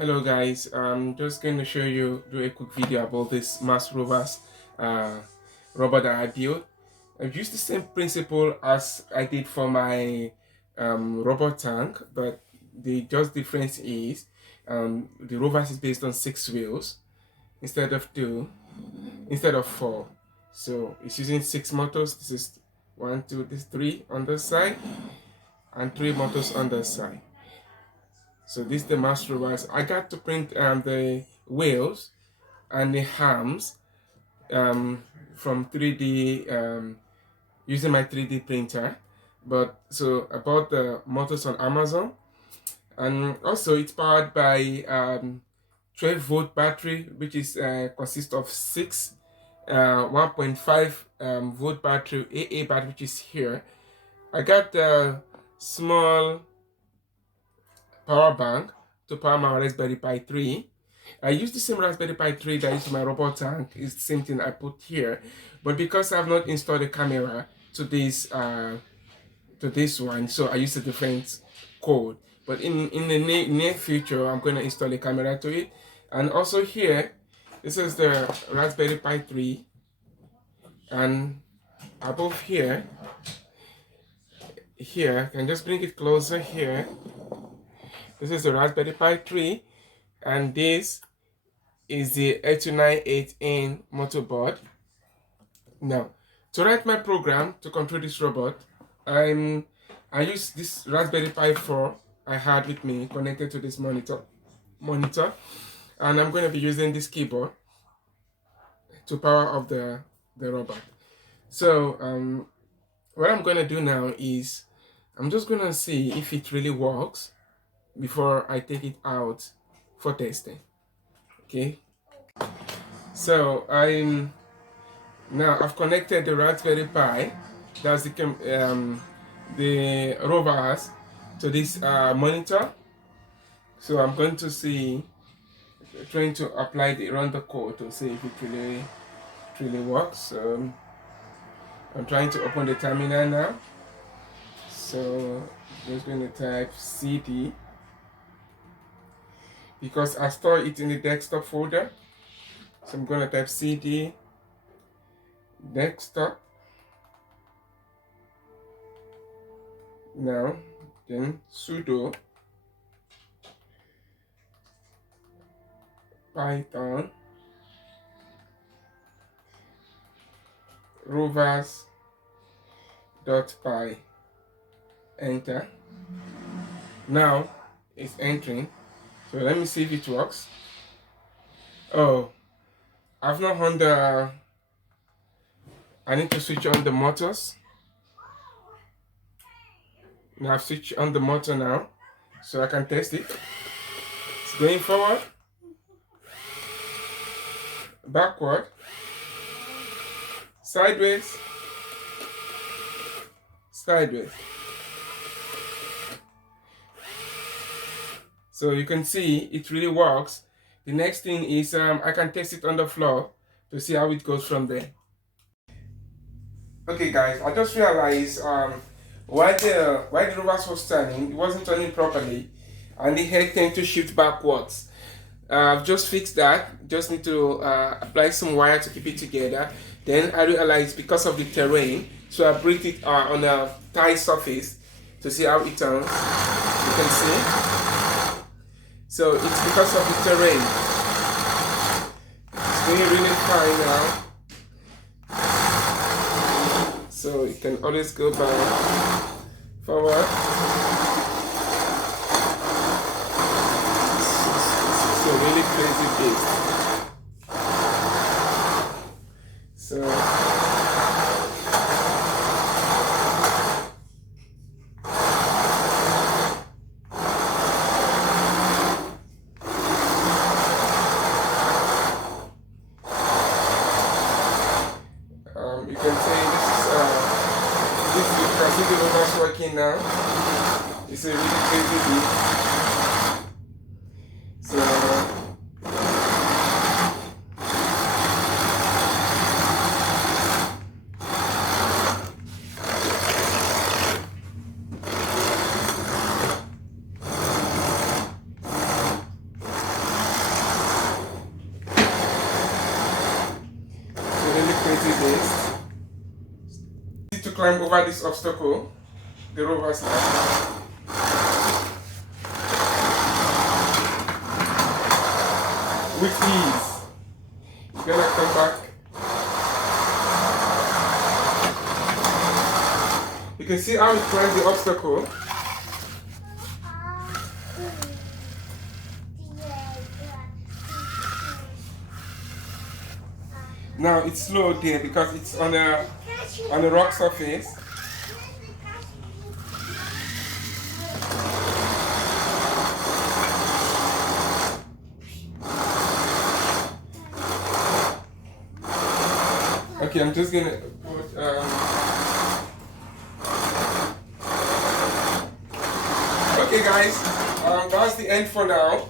Hello guys, I'm just going to do a quick video about this Mars Rovers uh, robot that I built. I've used the same principle as I did for my robot tank, but the just difference is the Rovers is based on 6 wheels instead of instead of 4. So it's using 6 motors. This is 1, 2, this 3 on the side and 3 motors on the side. So this is the master rovers. I got to print the wheels and the arms from 3D using my 3D printer. But so I bought the motors on Amazon, and also it's powered by 12-volt battery, which is consists of 1.5 volt battery, AA battery, which is here. I got the small power bank to power my Raspberry Pi 3. I use the same Raspberry Pi 3 that I use my robot tank. It's the same thing I put here, but because I've not installed a camera to this one, so I use a different code. But in the near future, I'm going to install a camera to it. And also here, this is the Raspberry Pi 3, and above here, I can just bring it closer here. This is the Raspberry Pi 3, and this is the 8298N motherboard. Now, to write my program to control this robot, I use this Raspberry Pi 4 I had with me connected to this monitor, and I'm going to be using this keyboard to power up the robot. So what I'm going to do now is I'm just going to see if it really works before I take it out for testing. Okay, so I've connected the Raspberry Pi, that's the Rovers, to this monitor. So I'm going to trying to run the code to see if it really works. So I'm trying to open the terminal now. So I'm just going to type CD, because I store it in the desktop folder. So I'm going to type CD desktop. Now, then sudo python rovers.py, enter. Now it's entering. So let me see if it works. Oh, I've not on I need to switch on the motors. Now I've switched on the motor now, so I can test it. It's going forward, backward, sideways, sideways. So you can see it really works. The next thing is I can test it on the floor to see how it goes from there. Okay guys, I just realized while the Rovers was turning, it wasn't turning properly, and the head tend to shift backwards. I've just fixed that. Just need to apply some wire to keep it together. Then I realized because of the terrain, so I bring it on a tight surface to see how it turns. You can see. So it's because of the terrain. It's going really fine now. So you can always go back, forward. It's a really crazy beast. So you can say you can see the Rovers working now. It's a really crazy beat. So climb over this obstacle, the Rovers have, with ease. It's gonna come back. You can see how it climbs the obstacle. Now it's slow there because it's on a rock surface. Okay, I'm just gonna put okay guys, that's the end for now.